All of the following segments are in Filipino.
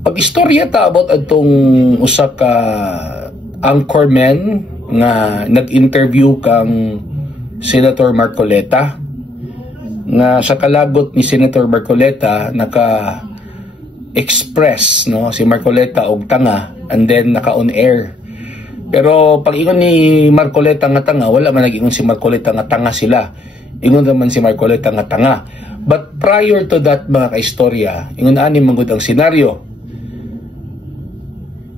Pag-istorya ta about atong usa ka anchorman nga nag-interview kang Senator Marcoleta, nga sa kalagot ni Senator Marcoleta naka-express no si Marcoleta og tanga and then naka-on air. Pero pag ingon ni Marcoleta nga tanga, wala man nag-ingon si Marcoleta nga tanga sila. Ingon naman si Marcoleta nga tanga. But prior to that mga kaistorya, ingon ani manggod ang senaryo.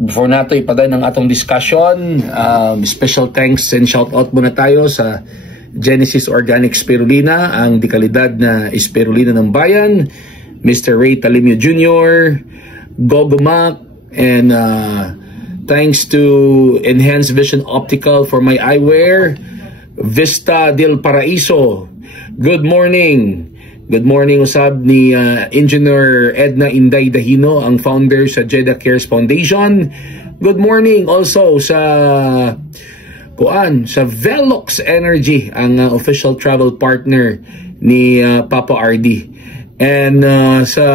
Before nato ipaday ng atong discussion, special thanks and shout out muna tayo sa Genesis Organic Spirulina, ang dekalidad na spirulina ng bayan, Mr. Ray Talimio Jr., Gogomac, and thanks to Enhanced Vision Optical for my eyewear, Vista del Paraiso. Good morning. Good morning usab ni Engineer Edna Inday Dahino, ang founder sa Jeddah Cares Foundation. Good morning also sa Velox Energy, ang official travel partner ni Papa RD. And sa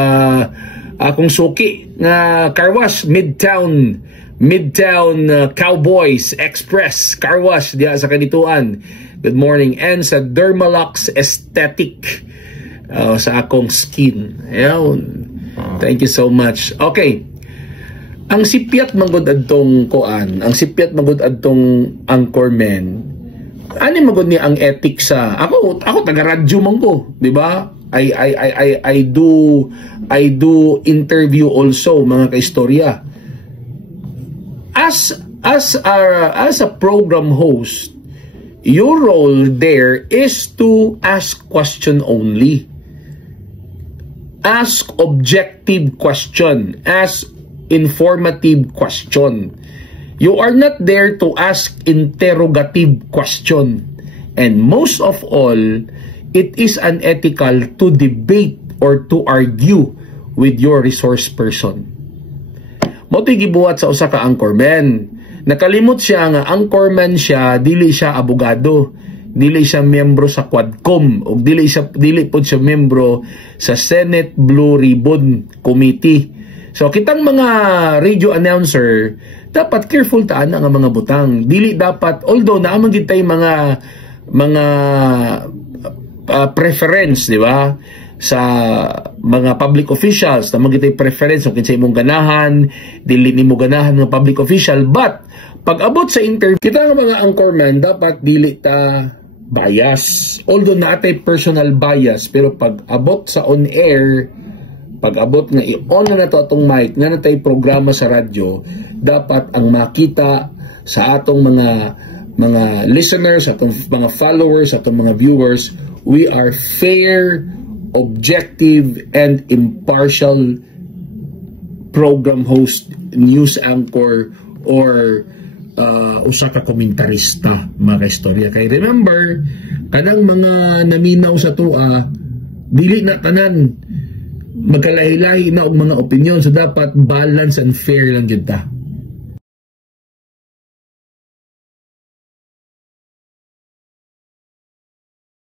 akong suki na Carwash Midtown Cowboys Express Carwash diya sa Kanituan. Good morning. And sa Dermalux Aesthetic, sa akong skin. Ayun. Thank you so much. Okay. Ang sipyat magod adtong ang sipyat magod adtong anchorman. Ani magod ni ang ethics sa ako taga radyo man ko, di ba? I do interview also mga kaistorya. As a program host, your role there is to ask question only. Ask objective question, ask informative question. You are not there to ask interrogative question. And most of all, it is unethical to debate or to argue with your resource person. Mo'y gibuhat sa usa ka anchorman. Nakalimot siya nga anchorman siya, dili siya abogado, dili siya miyembro sa Quadcom, o dili po siya miyembro sa Senate Blue Ribbon Committee. So kitang mga radio announcer, dapat careful taan nga mga butang. Dili dapat, although naamang gid tay mga preference, di ba? Sa mga public officials, naamang gid tay preference kung kinsay imong ganahan, dili nimo ganahan ng public official. But pag abot sa interview, kita nga mga anchorman dapat dili ta bias. Although naatay personal bias, pero pag abot sa on air, pag abot nga i-on na to atong mic, nga natay programa sa radyo, dapat ang makita sa atong mga listeners, atong mga followers, atong mga viewers, we are fair, objective, and impartial program host, news anchor, or usa ka komentarista mga kaistorya. Kay remember, kanang mga naminaw sa tua, dili na tanan magkalahi-lahi na og mga opinion, so dapat balance and fair lang gyud ta.